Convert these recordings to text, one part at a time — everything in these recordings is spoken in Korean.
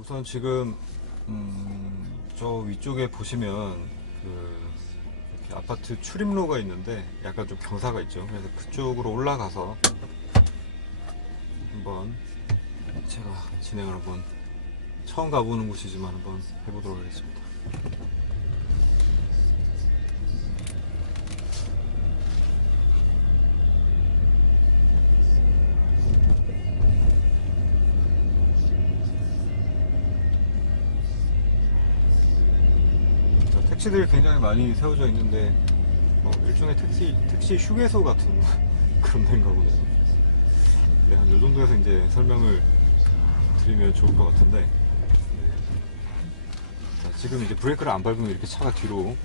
우선 지금 저 위쪽에 보시면 이렇게 아파트 출입로가 있는데 약간 좀 경사가 있죠. 그래서 그쪽으로 올라가서 한번 제가 진행을 한번 처음 가보는 곳이지만 한번 해보도록 하겠습니다. 택시들이 굉장히 많이 세워져 있는데 일종의 택시 휴게소 같은 그런 데인가 보네요. 네, 한 요 정도에서 이제 설명을 드리면 좋을 것 같은데, 자, 지금 이제 브레이크를 안 밟으면 이렇게 차가 뒤로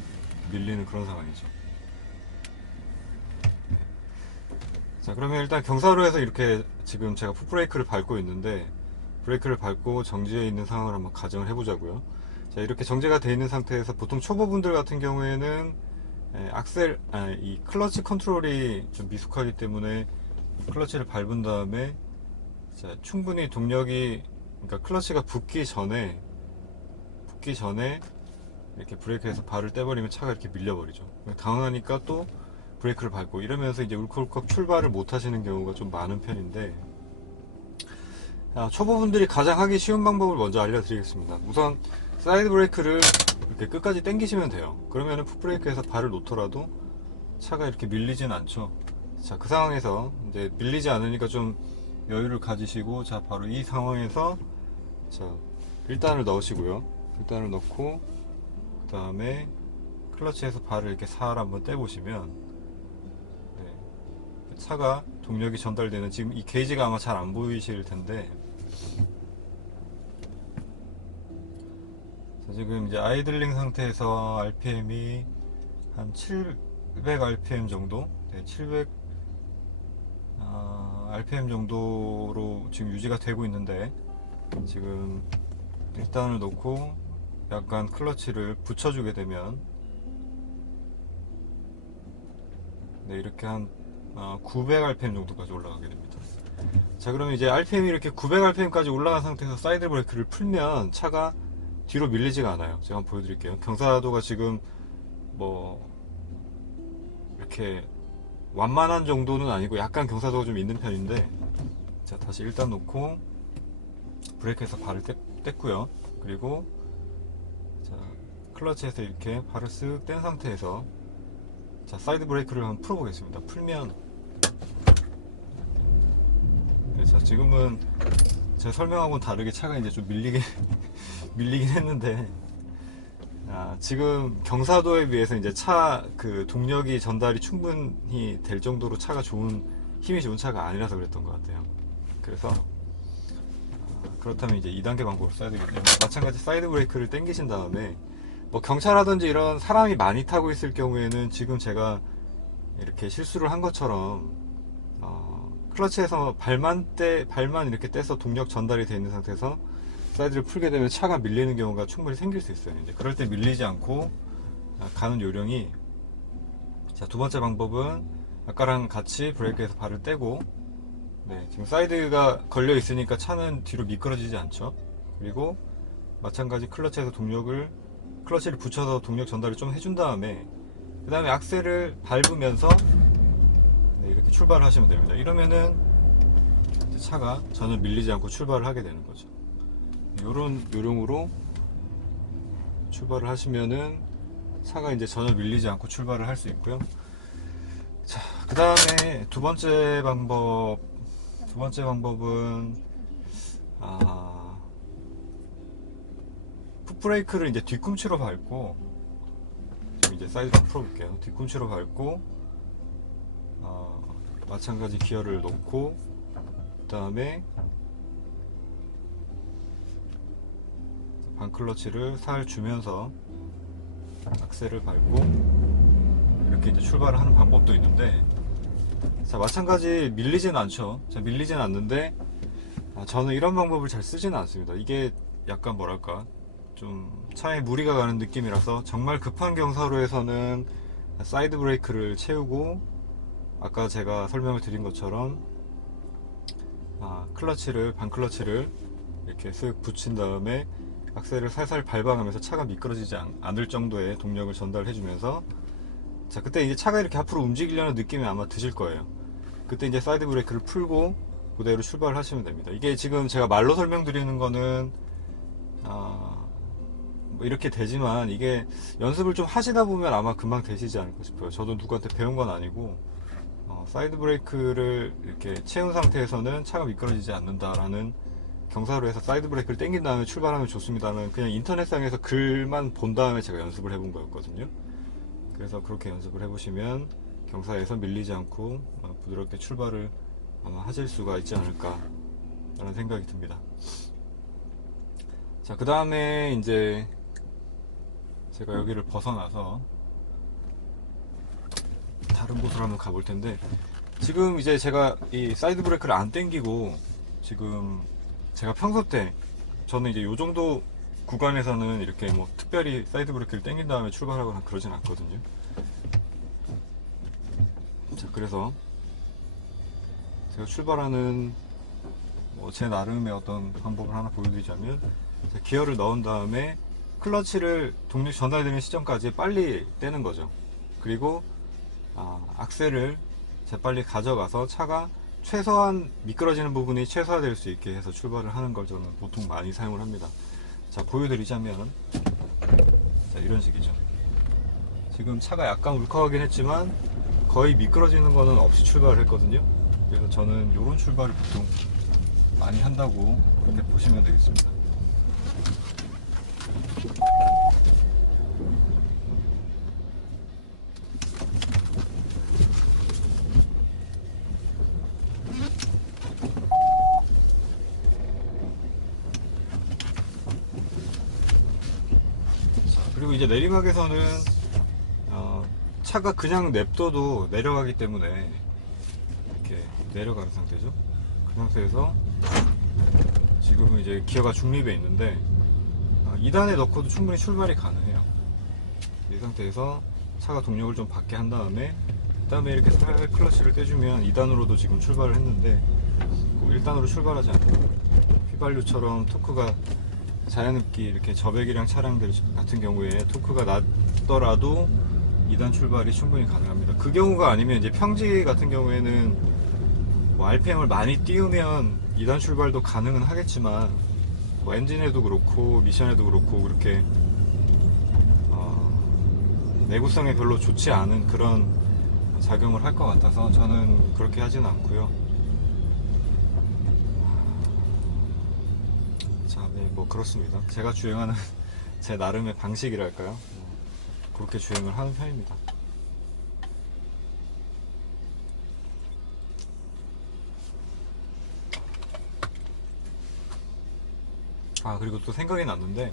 밀리는 그런 상황이죠. 자, 그러면 일단 경사로에서 이렇게 지금 제가 풋브레이크를 밟고 있는데, 브레이크를 밟고 정지해 있는 상황을 한번 가정을 해보자고요. 자, 이렇게 정지가 되어 있는 상태에서 보통 초보분들 같은 경우에는 이 클러치 컨트롤이 좀 미숙하기 때문에 클러치를 밟은 다음에, 자, 충분히 동력이, 그러니까 클러치가 붙기 전에 이렇게 브레이크에서 발을 떼버리면 차가 이렇게 밀려버리죠. 당황하니까 또 브레이크를 밟고 이러면서 이제 울컥울컥 출발을 못 하시는 경우가 좀 많은 편인데, 초보분들이 가장 하기 쉬운 방법을 먼저 알려드리겠습니다. 우선 사이드 브레이크를 이렇게 끝까지 당기시면 돼요. 그러면은 풋브레이크에서 발을 놓더라도 차가 이렇게 밀리진 않죠. 자, 그 상황에서 이제 밀리지 않으니까 좀 여유를 가지시고, 자, 바로 이 상황에서, 자, 1단을 넣으시고요. 1단을 넣고 그 다음에 클러치에서 발을 이렇게 살 한번 떼보시면, 네, 차가 동력이 전달되는, 지금 이 게이지가 아마 잘 안 보이실 텐데, 자, 지금 이제 아이들링 상태에서 RPM이 한 700 RPM 정도, 네, 700 RPM 정도로 지금 유지가 되고 있는데, 지금 1단을 놓고 약간 클러치를 붙여주게 되면, 네, 이렇게 한 900 RPM 정도까지 올라가게 됩니다. 자, 그러면 이제 RPM이 이렇게 900 RPM까지 올라간 상태에서 사이드 브레이크를 풀면 차가 뒤로 밀리지가 않아요. 제가 한번 보여드릴게요. 경사도가 지금 뭐 이렇게 완만한 정도는 아니고 약간 경사도가 좀 있는 편인데, 자, 다시 1단 놓고 브레이크에서 발을 뗐고요. 그리고 자, 클러치에서 이렇게 발을 쓱 뗀 상태에서, 자, 사이드 브레이크를 한번 풀어보겠습니다. 풀면, 네, 자, 지금은 제가 설명하고는 다르게 차가 이제 좀 밀리긴 했는데, 지금 경사도에 비해서 이제 차 그 동력이 전달이 충분히 될 정도로 차가 힘이 좋은 차가 아니라서 그랬던 것 같아요. 그래서 그렇다면 이제 2단계 방법을 써야 되기 때문에, 마찬가지 사이드 브레이크를 당기신 다음에, 뭐 경차라든지 이런 사람이 많이 타고 있을 경우에는 지금 제가 이렇게 실수를 한 것처럼 클러치에서 발만 이렇게 떼서 동력 전달이 되어 있는 상태에서 사이드를 풀게 되면 차가 밀리는 경우가 충분히 생길 수 있어요. 이제 그럴 때 밀리지 않고 가는 요령이, 자, 두 번째 방법은 아까랑 같이 브레이크에서 발을 떼고, 네, 지금 사이드가 걸려 있으니까 차는 뒤로 미끄러지지 않죠. 그리고 마찬가지 클러치를 붙여서 동력 전달을 좀 해준 다음에, 그 다음에 악셀을 밟으면서, 네, 이렇게 출발을 하시면 됩니다. 이러면은 이제 차가 전혀 밀리지 않고 출발을 하게 되는 거죠. 이런 요령으로 출발을 하시면은 차가 이제 전혀 밀리지 않고 출발을 할 수 있고요. 자, 그 다음에 두 번째 방법은 풋브레이크를 이제 뒤꿈치로 밟고, 지금 이제 사이드로 풀어볼게요. 뒤꿈치로 밟고 마찬가지 기어를 놓고, 그 다음에 반클러치를 살 주면서 악셀을 밟고 이렇게 이제 출발을 하는 방법도 있는데, 자, 마찬가지 밀리진 않죠. 자, 밀리진 않는데, 저는 이런 방법을 잘 쓰지는 않습니다. 이게 약간 뭐랄까, 좀 차에 무리가 가는 느낌이라서, 정말 급한 경사로에서는 사이드 브레이크를 채우고, 아까 제가 설명을 드린 것처럼 반클러치를 이렇게 쓱 붙인 다음에 악셀을 살살 밟아가면서 차가 미끄러지지 않을 정도의 동력을 전달해 주면서, 자, 그때 이제 차가 이렇게 앞으로 움직이려는 느낌이 아마 드실 거예요. 그때 이제 사이드 브레이크를 풀고 그대로 출발을 하시면 됩니다. 이게 지금 제가 말로 설명드리는 거는 뭐 이렇게 되지만, 이게 연습을 좀 하시다 보면 아마 금방 되시지 않을까 싶어요. 저도 누구한테 배운 건 아니고, 사이드 브레이크를 이렇게 채운 상태에서는 차가 미끄러지지 않는다라는 경사로 해서 사이드 브레이크를 당긴 다음에 출발하면 좋습니다는 그냥 인터넷상에서 글만 본 다음에 제가 연습을 해본 거였거든요. 그래서 그렇게 연습을 해보시면 경사에서 밀리지 않고 부드럽게 출발을 아마 하실 수가 있지 않을까 라는 생각이 듭니다. 자, 그 다음에 이제 제가 여기를 벗어나서 다른 곳으로 한번 가볼 텐데, 지금 이제 제가 이 사이드 브레이크를 안 당기고, 지금 제가 평소 때 저는 이제 요 정도 구간에서는 이렇게 뭐 특별히 사이드 브레이크를 당긴 다음에 출발하거나 그러진 않거든요. 자, 그래서 제가 출발하는 뭐 제 나름의 어떤 방법을 하나 보여드리자면, 기어를 넣은 다음에 클러치를 동력 전달되는 시점까지 빨리 떼는 거죠. 그리고 악셀을 재빨리 가져가서 차가 최소한 미끄러지는 부분이 최소화될 수 있게 해서 출발을 하는 걸 저는 보통 많이 사용을 합니다. 자, 보여드리자면, 자, 이런 식이죠. 지금 차가 약간 울컥하긴 했지만 거의 미끄러지는 거는 없이 출발을 했거든요. 그래서 저는 이런 출발을 보통 많이 한다고 그렇게 보시면 되겠습니다. 그리고 이제 내리막에서는 차가 그냥 냅둬도 내려가기 때문에 이렇게 내려가는 상태죠. 그 상태에서 지금은 이제 기어가 중립에 있는데 2단에 넣고도 충분히 출발이 가능해요. 이 상태에서 차가 동력을 좀 받게 한 다음에 그다음에 이렇게 살살 클러치를 떼주면 2단으로도 지금 출발을 했는데, 1단으로 출발하지 않고 휘발유처럼 토크가 자연흡기 이렇게 저배기량 차량들 같은 경우에 토크가 낮더라도 2단 출발이 충분히 가능합니다. 그 경우가 아니면 이제 평지 같은 경우에는 뭐 RPM을 많이 띄우면 2단 출발도 가능은 하겠지만, 뭐 엔진에도 그렇고 미션에도 그렇고 그렇게 내구성에 별로 좋지 않은 그런 작용을 할 것 같아서 저는 그렇게 하지는 않고요. 자, 네, 뭐 그렇습니다. 제가 주행하는 제 나름의 방식이랄까요? 그렇게 주행을 하는 편입니다. 그리고 또 생각이 났는데,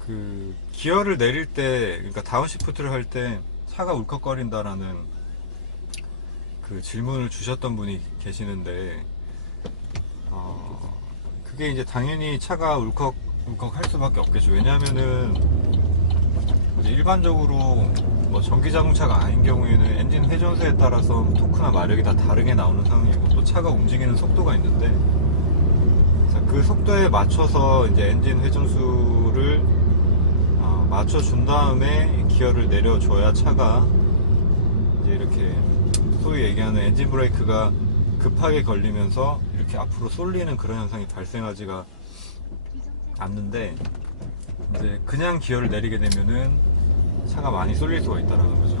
그 기어를 내릴 때, 그러니까 다운시프트를 할 때 차가 울컥거린다라는 그 질문을 주셨던 분이 계시는데, 그게 이제 당연히 차가 울컥할 수밖에 없겠죠. 왜냐하면은 이제 일반적으로 뭐 전기 자동차가 아닌 경우에는 엔진 회전수에 따라서 토크나 마력이 다 다르게 나오는 상황이고, 또 차가 움직이는 속도가 있는데, 자, 그 속도에 맞춰서 이제 엔진 회전수를 맞춰준 다음에 기어를 내려줘야 차가 이제 이렇게 소위 얘기하는 엔진 브레이크가 급하게 걸리면서 이렇게 앞으로 쏠리는 그런 현상이 발생하지가 않는데, 이제 그냥 기어를 내리게 되면은 차가 많이 쏠릴 수가 있다는 거죠.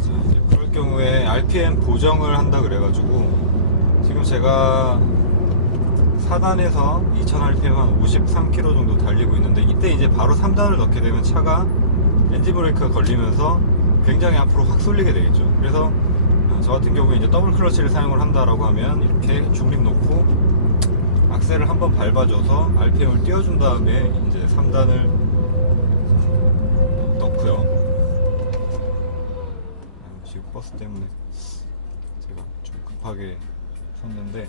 자, 이제 그럴 경우에 RPM 보정을 한다 그래가지고, 지금 제가 4단에서 2000rpm 한 53km 정도 달리고 있는데, 이때 이제 바로 3단을 넣게 되면 차가 엔진 브레이크가 걸리면서 굉장히 앞으로 확 쏠리게 되겠죠. 그래서 저 같은 경우에 이제 더블 클러치를 사용을 한다라고 하면 이렇게 중립 놓고 악셀을 한번 밟아줘서 RPM을 띄워준 다음에 이제 3단을 넣고요. 지금 버스 때문에 제가 좀 급하게 섰는데,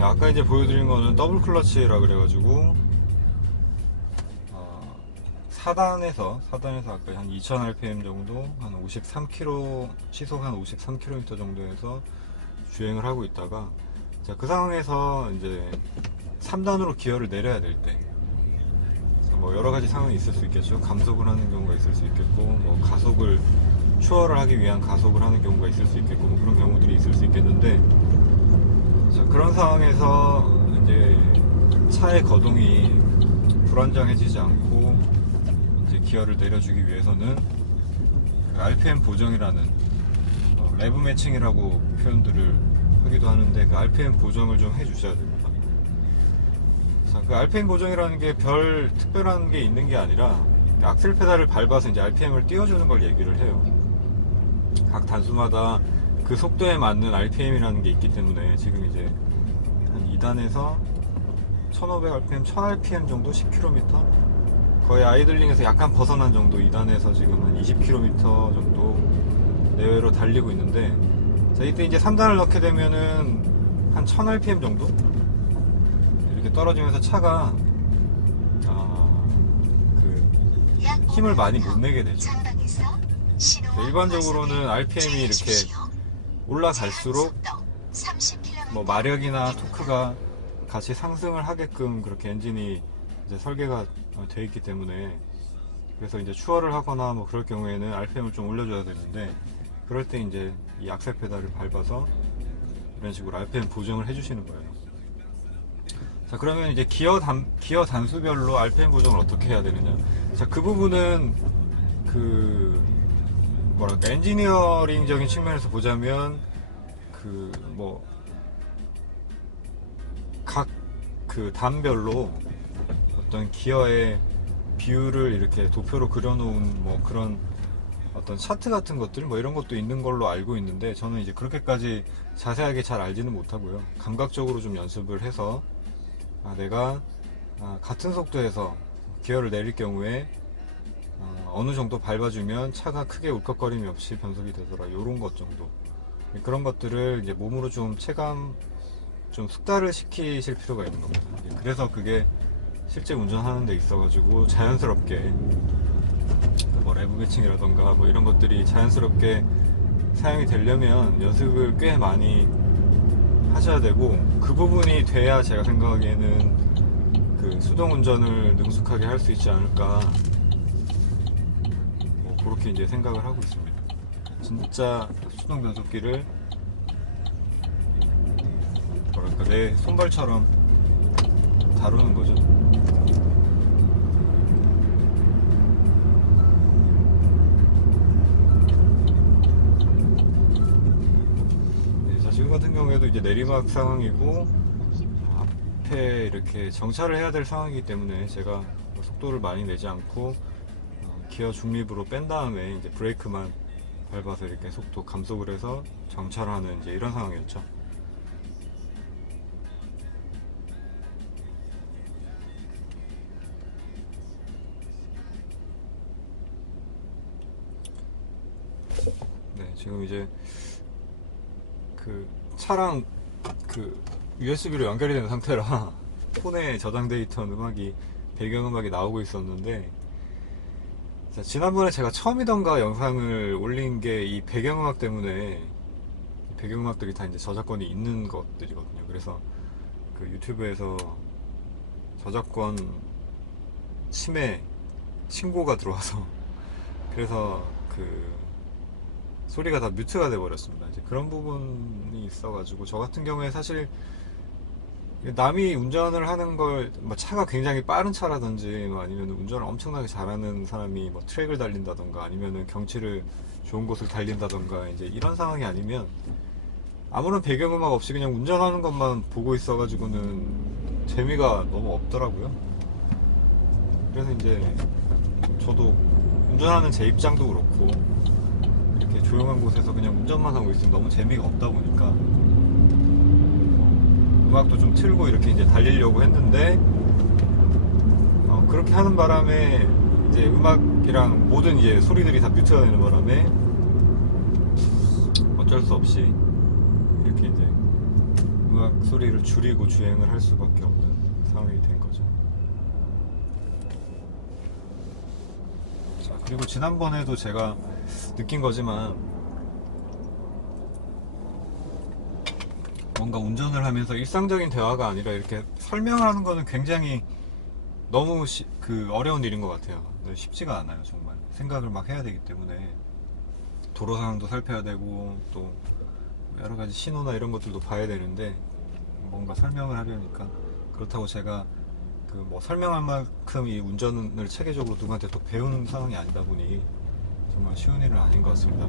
네, 아까 이제 보여드린 거는 더블 클러치라 그래가지고 4단에서 아까 한 2000rpm 정도, 한 53km, 시속 한 53km 정도에서 주행을 하고 있다가, 자, 그 상황에서 이제 3단으로 기어를 내려야 될 때, 뭐 여러 가지 상황이 있을 수 있겠죠. 감속을 하는 경우가 있을 수 있겠고, 뭐 가속을 추월을 하기 위한 가속을 하는 경우가 있을 수 있겠고, 뭐 그런 경우들이 있을 수 있겠는데, 자, 그런 상황에서 이제 차의 거동이 불안정해지지 않고 이제 기어를 내려주기 위해서는 그 RPM 보정이라는 레브 매칭이라고 표현들을 하기도 하는데, 그 RPM 보정을 좀 해주셔야 됩니다. 자, 그 RPM 보정이라는 게 별 특별한 게 있는 게 아니라 악셀 페달을 밟아서 이제 RPM을 띄워주는 걸 얘기를 해요. 각 단수마다 그 속도에 맞는 RPM이라는 게 있기 때문에 지금 이제 한 2단에서 1500rpm, 1000rpm 정도, 10km, 거의 아이들링에서 약간 벗어난 정도, 2단에서 지금 한 20km 정도 내외로 달리고 있는데, 자, 이때 이제 3단을 넣게 되면은 한 1000rpm 정도 이렇게 떨어지면서 차가 그 힘을 많이 못 내게 되죠. 일반적으로는 RPM이 이렇게 올라갈수록 뭐 마력이나 토크가 같이 상승을 하게끔 그렇게 엔진이 이제 설계가 되어 있기 때문에, 그래서 이제 추월을 하거나 뭐 그럴 경우에는 RPM을 좀 올려줘야 되는데, 그럴 때 이제 이 악셀 페달을 밟아서 이런 식으로 RPM 보정을 해주시는 거예요. 자, 그러면 이제 기어 단수별로 RPM 보정을 어떻게 해야 되느냐. 자, 그 부분은 그 뭐랄까 엔지니어링적인 측면에서 보자면 그 뭐 각 그 단별로 어떤 기어의 비율을 이렇게 도표로 그려놓은 뭐 그런 어떤 차트 같은 것들 뭐 이런 것도 있는 걸로 알고 있는데, 저는 이제 그렇게까지 자세하게 잘 알지는 못하고요. 감각적으로 좀 연습을 해서 내가 같은 속도에서 기어를 내릴 경우에 어느 정도 밟아주면 차가 크게 울컥거림이 없이 변속이 되더라, 요런 것 정도, 그런 것들을 이제 몸으로 좀 체감, 좀 숙달을 시키실 필요가 있는 겁니다. 그래서 그게 실제 운전하는 데 있어가지고 자연스럽게 뭐 레브 매칭이라던가 뭐 이런 것들이 자연스럽게 사용이 되려면 연습을 꽤 많이 하셔야 되고, 그 부분이 돼야 제가 생각하기에는 그 수동 운전을 능숙하게 할 수 있지 않을까, 뭐 그렇게 이제 생각을 하고 있습니다. 진짜 수동 변속기를 뭐랄까 내 손발처럼 다루는 거죠. 네, 자, 지금 같은 경우에도 이제 내리막 상황이고 앞에 이렇게 정차를 해야 될 상황이기 때문에 제가 속도를 많이 내지 않고 기어 중립으로 뺀 다음에 이제 브레이크만 밟아서 이렇게 속도 감속을 해서 정차를 하는 이제 이런 상황이었죠. 네, 지금 이제 그 차랑 그 USB로 연결이 된 상태라 폰에 저장되어 있던 음악이, 배경음악이 나오고 있었는데, 자, 지난번에 제가 처음이던가 영상을 올린 게 이 배경음악 때문에, 이 배경음악들이 다 이제 저작권이 있는 것들이거든요. 그래서 그 유튜브에서 저작권 침해 신고가 들어와서 그래서 그 소리가 다 뮤트가 돼 버렸습니다. 이제 그런 부분이 있어가지고, 저 같은 경우에 사실 남이 운전을 하는 걸, 뭐 차가 굉장히 빠른 차라든지 뭐 아니면 운전을 엄청나게 잘하는 사람이 뭐 트랙을 달린다던가 아니면은 경치를 좋은 곳을 달린다던가 이제 이런 상황이 아니면 아무런 배경음악 없이 그냥 운전하는 것만 보고 있어가지고는 재미가 너무 없더라고요. 그래서 이제 저도 운전하는 제 입장도 그렇고, 이렇게 조용한 곳에서 그냥 운전만 하고 있으면 너무 재미가 없다 보니까 음악도 좀 틀고 이렇게 이제 달리려고 했는데, 그렇게 하는 바람에 이제 음악이랑 모든 이제 소리들이 다 뮤트가 되는 바람에 어쩔 수 없이 이렇게 이제 음악 소리를 줄이고 주행을 할 수밖에 없는 상황이 된 거죠. 자, 그리고 지난번에도 제가 느낀 거지만 뭔가 운전을 하면서 일상적인 대화가 아니라 이렇게 설명을 하는 거는 굉장히 너무 어려운 일인 것 같아요. 쉽지가 않아요, 정말. 생각을 막 해야 되기 때문에 도로 상황도 살펴야 되고 또 여러 가지 신호나 이런 것들도 봐야 되는데 뭔가 설명을 하려니까 그렇다고 제가 설명할 만큼 이 운전을 체계적으로 누구한테 또 배우는 상황이 아니다 보니 정말 쉬운 일은 아닌 것 같습니다.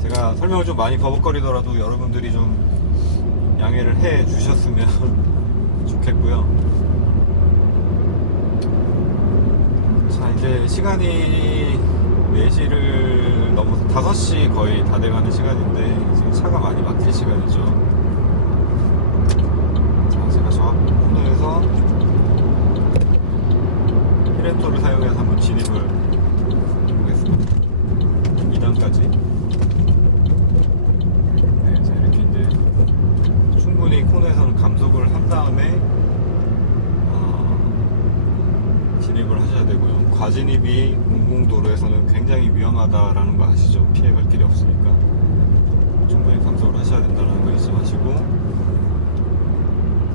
제가 설명을 좀 많이 버벅거리더라도 여러분들이 좀 양해를 해 주셨으면 좋겠고요. 자, 이제 시간이 4시를 넘어서 5시 거의 다 돼가는 시간인데 지금 차가 많이 막힐 시간이죠. 자, 제가 저 앞 코너에서 히렌토를 사용해서 한번 진입을 해보겠습니다. 2단까지. 네, 자, 이렇게 이제 충분히 코너에서는 감속을 한 다음에 진입을 하셔야 되고요. 과진입이 공공도로에서는 굉장히 위험하다라는 거 아시죠? 피해갈 길이 없으니까 충분히 감속을 하셔야 된다는 거 잊지 마시고.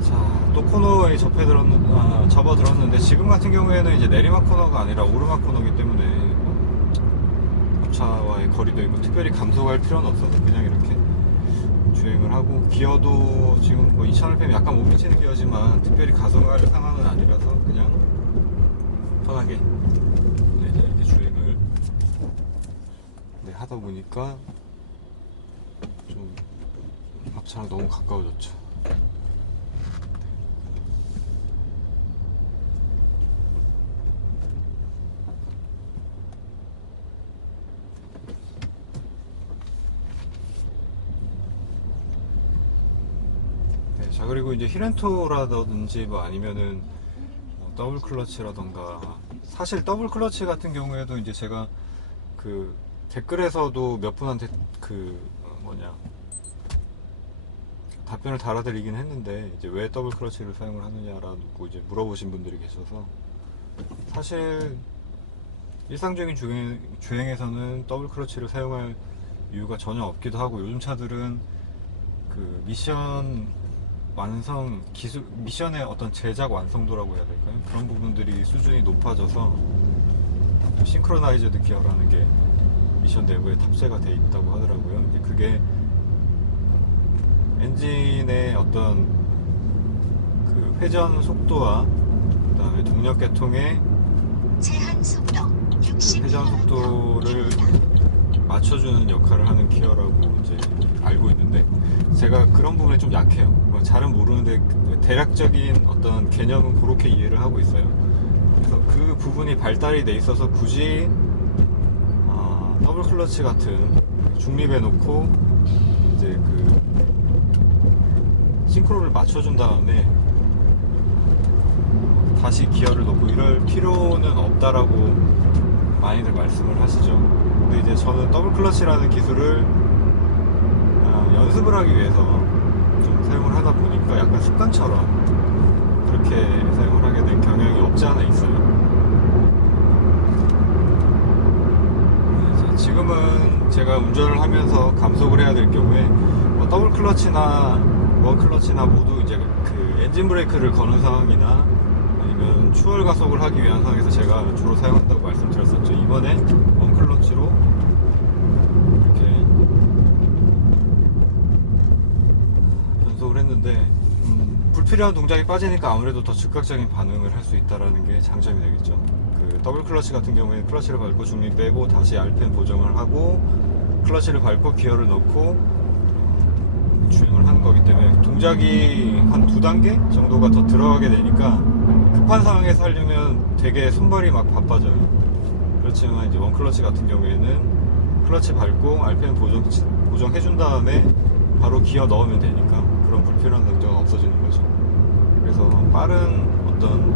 자, 또 코너에 접어들었는데 지금 같은 경우에는 이제 내리막 코너가 아니라 오르막 코너이기 때문에 앞차와의 거리도 있고 특별히 감속할 필요는 없어서 그냥 이렇게 주행을 하고, 기어도 지금 2000rpm 약간 못 미치는 기어지만 특별히 가속할 상황은 아니라서 그냥 편하게 이렇게 주행을 하다 보니까 좀 앞차랑 너무 가까워졌죠. 네, 자, 그리고 이제 히렌토라든지 아니면은 더블 클러치라던가, 사실 더블 클러치 같은 경우에도 이제 제가 댓글에서도 몇 분한테 답변을 달아드리긴 했는데, 이제 왜 더블 클러치를 사용을 하느냐라고 이제 물어보신 분들이 계셔서, 사실 일상적인 주행에서는 더블 클러치를 사용할 이유가 전혀 없기도 하고, 요즘 차들은 미션의 어떤 제작 완성도라고 해야 될까요? 그런 부분들이 수준이 높아져서 싱크로나이즈드 기어라는 게 미션 내부에 탑재가 돼 있다고 하더라고요. 이제 그게 엔진의 어떤 회전 속도와 그다음에 동력 계통의 회전 속도를 맞춰주는 역할을 하는 기어라고 이제 알고 있는데, 제가 그런 부분에 좀 약해요. 잘은 모르는데 대략적인 어떤 개념은 그렇게 이해를 하고 있어요. 그래서 그 부분이 발달이 돼 있어서 굳이 더블 클러치 같은 중립에 놓고 이제 싱크로를 맞춰준 다음에 다시 기어를 넣고 이럴 필요는 없다라고 많이들 말씀을 하시죠. 근데 이제 저는 더블 클러치라는 기술을 연습을 하기 위해서 좀 사용을 하다 보니까 약간 습관처럼 그렇게 사용을 하게 된 경향이 없지 않아 있어요. 자, 지금은 제가 운전을 하면서 감속을 해야 될 경우에 더블 클러치나 원 클러치나 모두 이제 엔진 브레이크를 거는 상황이나 아니면 추월 가속을 하기 위한 상황에서 제가 주로 사용한다고 말씀드렸었죠. 이번에 원 클러치로 이렇게 변속을 했는데 불필요한 동작이 빠지니까 아무래도 더 즉각적인 반응을 할 수 있다는 게 장점이 되겠죠. 더블 클러치 같은 경우에는 클러치를 밟고 중립 빼고 다시 RPM 보정을 하고 클러치를 밟고 기어를 넣고 주행을 하는 거기 때문에 동작이 한 2단계 정도가 더 들어가게 되니까 급한 상황에서 하려면 되게 손발이 막 바빠져요. 그렇지만 이제 원 클러치 같은 경우에는 클러치 밟고 RPM 보정해준 다음에 바로 기어 넣으면 되니까 그런 불필요한 동작은 없어지는 거죠. 그래서 빠른 어떤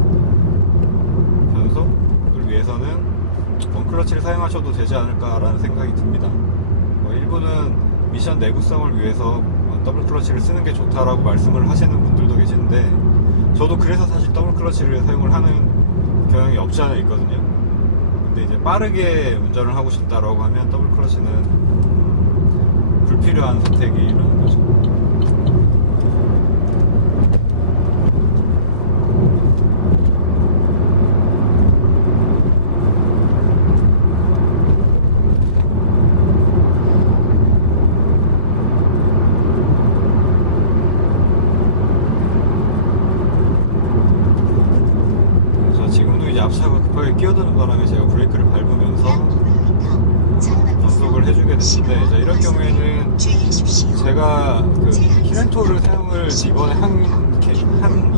변속을 위해서는 원 클러치를 사용하셔도 되지 않을까라는 생각이 듭니다. 일부는 미션 내구성을 위해서 더블 클러치를 쓰는 게 좋다라고 말씀을 하시는 분들도 계시는데, 저도 그래서 사실 더블 클러치를 사용을 하는 경향이 없지 않아 있거든요. 근데 이제 빠르게 운전을 하고 싶다라고 하면 더블 클러치는 불필요한 선택이라는 거죠. 앞차가 급하게 끼어드는 바람에 제가 브레이크를 밟으면서 단속을 해주게 됐는데, 이제 이런 경우에는 제가 그 히렌토를 사용을 이번에 한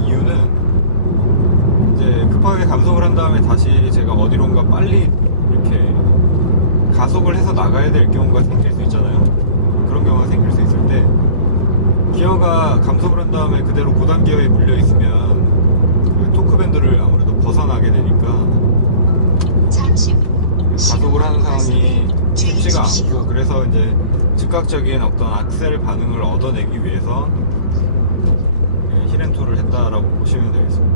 이유는 이제 급하게 감속을 한 다음에 다시 제가 어디론가 빨리 이렇게 가속을 해서 나가야 될 경우가 생길 수 있잖아요. 그런 경우가 생길 수 있을 때 기어가 감속을 한 다음에 그대로 고단 기어에 물려 있으면 그 토크 밴드를 아무래도 벗어나게 되니까 가속을 하는 상황이 쉽지가 않고, 그래서 이제 즉각적인 어떤 악셀 반응을 얻어내기 위해서 히렌토를 했다라고 보시면 되겠습니다.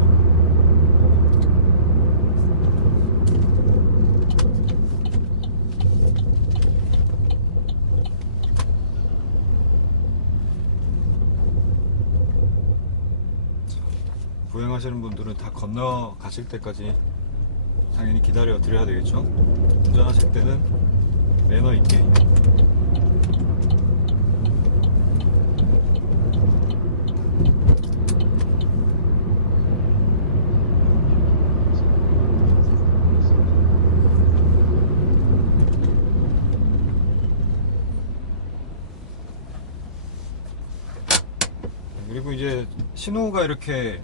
보행하시는 분들은 다 건너 가실 때까지 당연히 기다려 드려야 되겠죠. 운전하실 때는 매너 있게. 그리고 이제 신호가 이렇게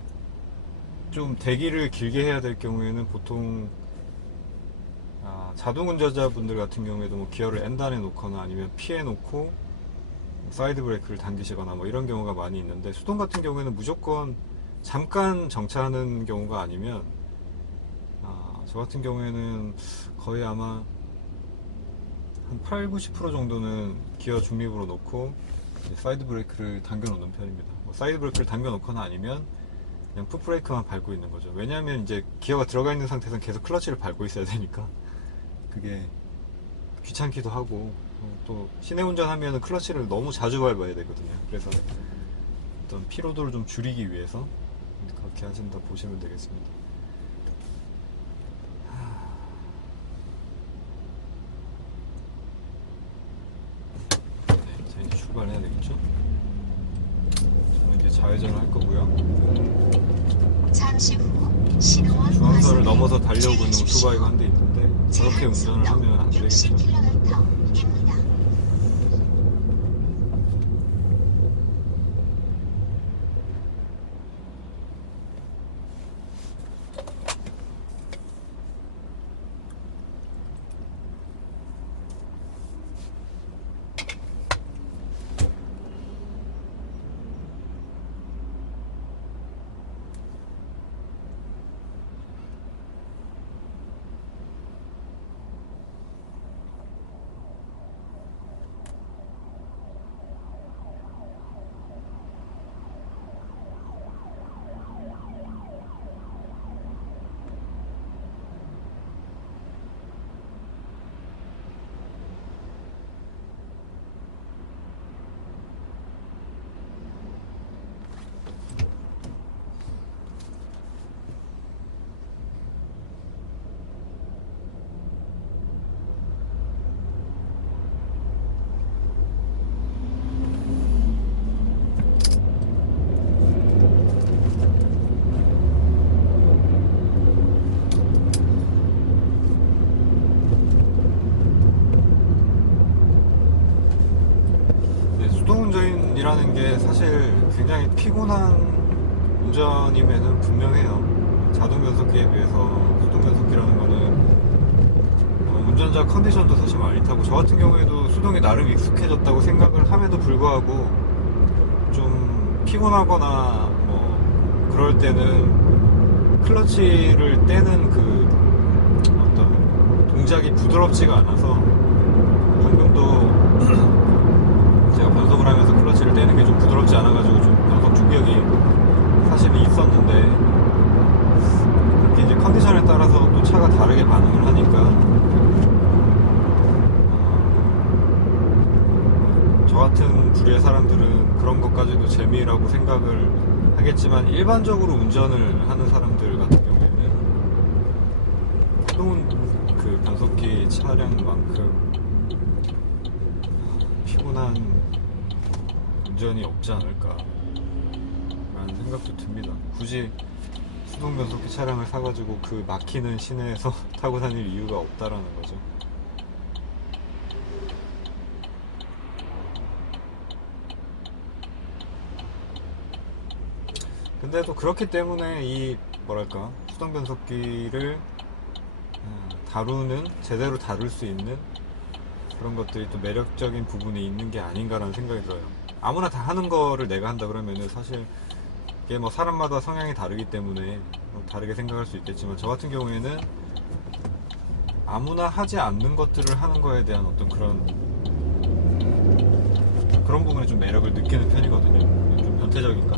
좀 대기를 길게 해야 될 경우에는 보통 자동 운전자분들 같은 경우에도 뭐 기어를 N단에 놓거나 아니면 P에 놓고 사이드 브레이크를 당기시거나 뭐 이런 경우가 많이 있는데, 수동 같은 경우에는 무조건 잠깐 정차하는 경우가 아니면 저 같은 경우에는 거의 아마 한 8-90% 정도는 기어 중립으로 놓고 사이드 브레이크를 당겨 놓는 편입니다. 뭐 사이드 브레이크를 당겨 놓거나 아니면 그냥 풋브레이크만 밟고 있는 거죠. 왜냐하면 이제 기어가 들어가 있는 상태에서는 계속 클러치를 밟고 있어야 되니까 그게 귀찮기도 하고, 또 시내 운전하면 클러치를 너무 자주 밟아야 되거든요. 그래서 어떤 피로도를 좀 줄이기 위해서 그렇게 하신다 보시면 되겠습니다. 네, 자 이제 출발해야 되겠죠. 저는 이제 좌회전을 할 거고요. 잠시 후 신호원 중앙선을 넘어서 달려오고 있는 오토바이가 한 대 있는데 저렇게 운전을 하면 안 되겠죠. 60km입니다. 수동운전이라는 게 사실 굉장히 피곤한 운전임에는 분명해요. 자동 변속기에 비해서 수동 변속기라는 거는 운전자 컨디션도 사실 많이 타고, 저 같은 경우에도 수동이 나름 익숙해졌다고 생각을 함에도 불구하고 좀 피곤하거나 뭐 그럴 때는 클러치를 떼는 그 어떤 동작이 부드럽지가 않아서 방금도 제가 변속을 하면서 클러치를 클러치를 내는 게 좀 부드럽지 않아가지고 좀 변속 충격이 사실은 있었는데, 그렇게 이제 컨디션에 따라서 또 차가 다르게 반응을 하니까 저 같은 부류의 사람들은 그런 것까지도 재미라고 생각을 하겠지만, 일반적으로 운전을 하는 사람들 같은 경우에는 새로운 그 변속기 차량만큼 피곤한 운전이 없지 않을까 라는 생각도 듭니다. 굳이 수동 변속기 차량을 사가지고 그 막히는 시내에서 타고 다닐 이유가 없다라는 거죠. 근데 또 그렇기 때문에 이 뭐랄까 수동 변속기를 다루는, 제대로 다룰 수 있는 그런 것들이 또 매력적인 부분이 있는 게 아닌가라는 생각이 들어요. 아무나 다 하는 거를 내가 한다 그러면은 사실 이게 뭐 사람마다 성향이 다르기 때문에 다르게 생각할 수 있겠지만, 저 같은 경우에는 아무나 하지 않는 것들을 하는 거에 대한 어떤 그런 부분에 좀 매력을 느끼는 편이거든요. 좀 변태적인가?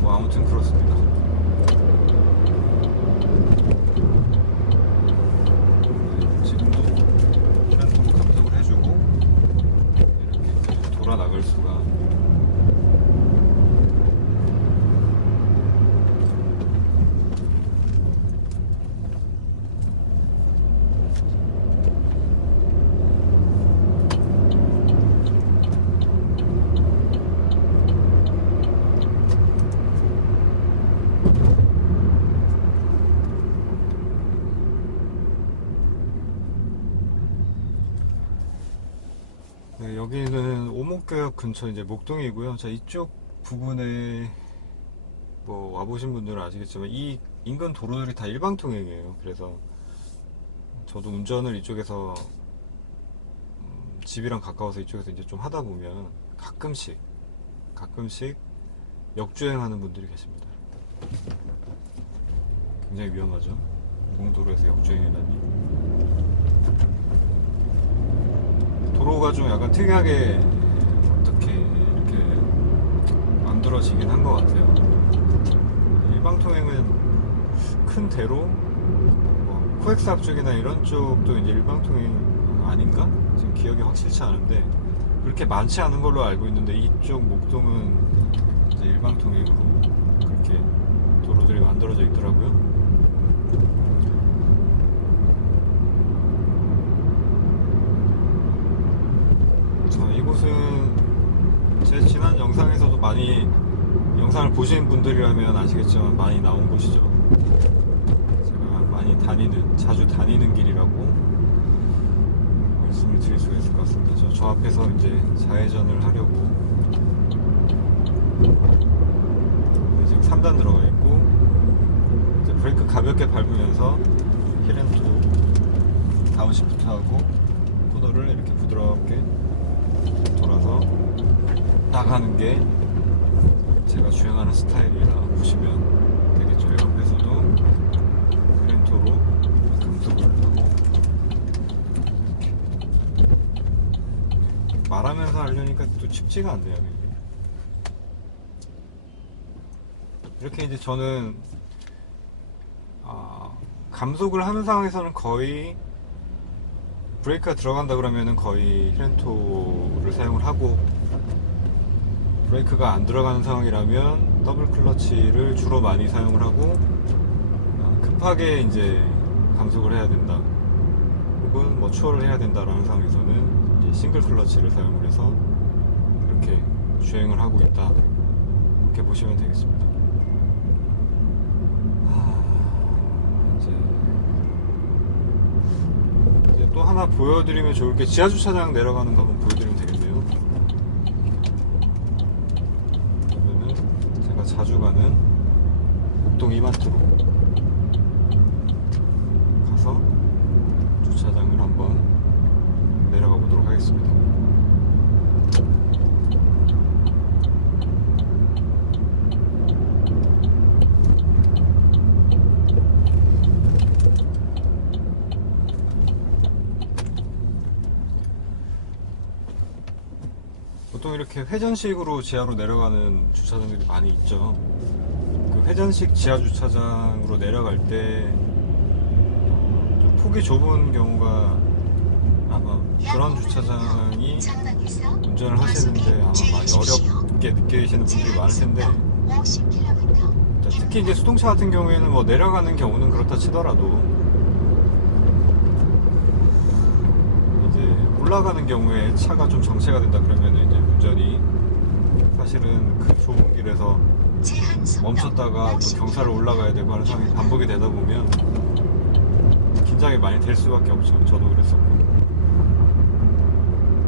뭐 아무튼 그렇습니다. 지금도 프렌토로 감속을 해주고 이렇게 돌아 나갈 수가. 네, 여기는 오목교역 근처 이제 목동이고요. 자, 이쪽 부분에 뭐 와보신 분들은 아시겠지만 이 인근 도로들이 다 일방통행이에요. 그래서 저도 운전을 이쪽에서 집이랑 가까워서 이쪽에서 이제 좀 하다 보면 가끔씩 역주행하는 분들이 계십니다. 굉장히 위험하죠. 공도로에서 역주행이라니. 도로가 좀 약간 특이하게 어떻게 이렇게 만들어지긴 한 것 같아요. 일방통행은 큰 대로, 뭐 코엑스 앞쪽이나 이런 쪽도 이제 일방통행 아닌가? 지금 기억이 확실치 않은데 그렇게 많지 않은 걸로 알고 있는데, 이쪽 목동은 이제 일방통행으로 그렇게 도로들이 만들어져 있더라고요. 이곳은 제 지난 영상에서도 많이 영상을 보신 분들이라면 아시겠지만 많이 나온 곳이죠. 제가 많이 자주 다니는 길이라고 말씀을 드릴 수가 있을 것 같습니다. 저 앞에서 이제 좌회전을 하려고 지금 3단 들어가 있고, 이제 브레이크 가볍게 밟으면서 힐앤토 다운시프트하고 코너를 이렇게 부드럽게 돌아서 나가는 게 제가 주행하는 스타일이라 보시면 되겠죠. 옆에서도 힐앤토로 감속을 하고, 말하면서 하려니까 또 쉽지가 않네요. 이렇게 이제 저는 감속을 하는 상황에서는 거의 브레이크가 들어간다 그러면은 거의 힐앤토를 사용을 하고, 브레이크가 안 들어가는 상황이라면 더블 클러치를 주로 많이 사용을 하고, 급하게 이제 감속을 해야 된다 혹은 뭐 추월을 해야 된다라는 상황에서는 이제 싱글 클러치를 사용을 해서 이렇게 주행을 하고 있다, 이렇게 보시면 되겠습니다. 이제 또 하나 보여드리면 좋을 게, 지하주차장 내려가는 거 한번 보여드리면 되겠네요. 그러면은 제가 자주 가는 목동 이마트로 가서 주차장을 한번 내려가 보도록 하겠습니다. 이렇게 회전식으로 지하로 내려가는 주차장들이 많이 있죠. 그 회전식 지하 주차장으로 내려갈 때 좀 폭이 좁은 경우가 아마 그런 주차장이 전방에서 운전을 하시는데 아마 많이 어렵게 느끼시는 분들이 많을 텐데, 50km. 자, 특히 이제 수동차 같은 경우에는 뭐 내려가는 경우는 그렇다 치더라도 이제 올라가는 경우에 차가 좀 정체가 된다 그러면 이제 운전이 사실은 그 좁은 길에서 제한 속도 멈췄다가 또 50km. 경사를 올라가야 되고 하는 상황이 반복이 되다 보면 긴장이 많이 될 수밖에 없죠. 저도 그랬었고.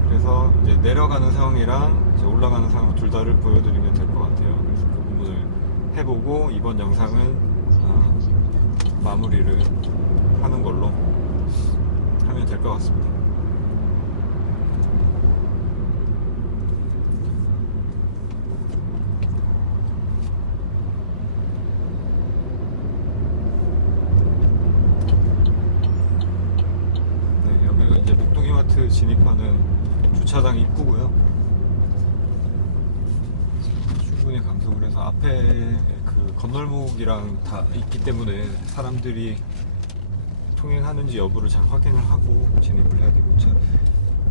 그래서 이제 내려가는 상황이랑 이제 올라가는 상황 둘 다를 보여드리면 될 것 같아요. 그래서 그 부분을 해보고 이번 영상은 마무리를 하는 걸로 하면 될 것 같습니다. 네, 여기가 이제 목동이마트 진입하는 주차장 입구고요. 충분히 감속을 해서 앞에 그 건널목이랑 다 있기 때문에 사람들이 통행하는지 여부를 잘 확인을 하고 진입을 해야 되고,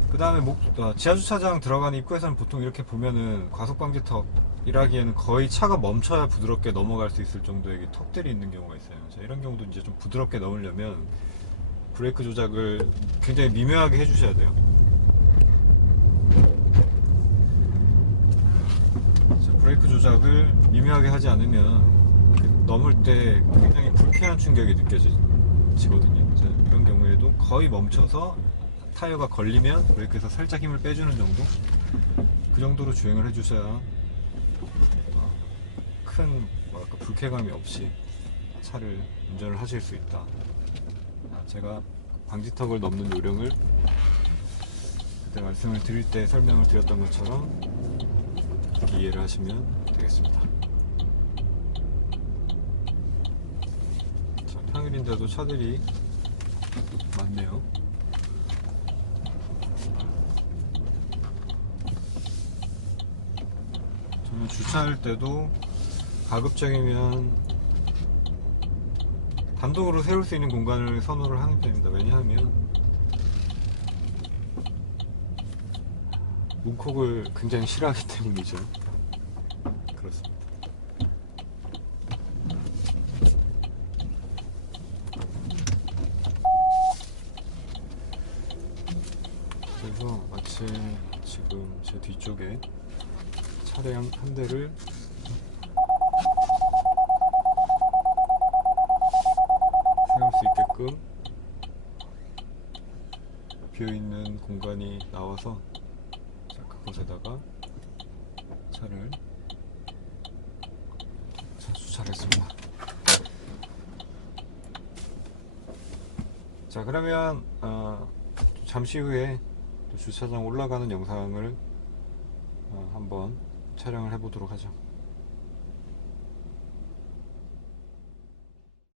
그 다음에 지하주차장 들어가는 입구에서는 보통 이렇게 보면은 과속방지턱이라기에는 거의 차가 멈춰야 부드럽게 넘어갈 수 있을 정도의 턱들이 있는 경우가 있어요. 자, 이런 경우도 이제 좀 부드럽게 넘으려면 브레이크 조작을 굉장히 미묘하게 해주셔야 돼요. 자, 브레이크 조작을 미묘하게 하지 않으면 넘을 때 굉장히 불쾌한 충격이 느껴지거든요. 자, 이런 경우에도 거의 멈춰서 타이어가 걸리면 브레이크에서 살짝 힘을 빼주는 정도? 그 정도로 주행을 해주셔야 큰 불쾌감이 없이 차를 운전을 하실 수 있다. 제가 방지턱을 넘는 요령을 그때 말씀을 드릴 때 설명을 드렸던 것처럼 이렇게 이해를 하시면 되겠습니다. 자, 평일인데도 차들이 많네요. 저는 주차할 때도 가급적이면 단독으로 세울 수 있는 공간을 선호를 하는 편입니다. 왜냐하면 문콕을 굉장히 싫어하기 때문이죠. 그렇습니다. 그래서 마침 지금 제 뒤쪽에 차량 한 대를 세울 수 있게끔 비어있는 공간이 나와서, 자, 그곳에다가 차를 주차했습니다. 자, 그러면 잠시 후에 또 주차장 올라가는 영상을 한번 촬영을 해보도록 하죠.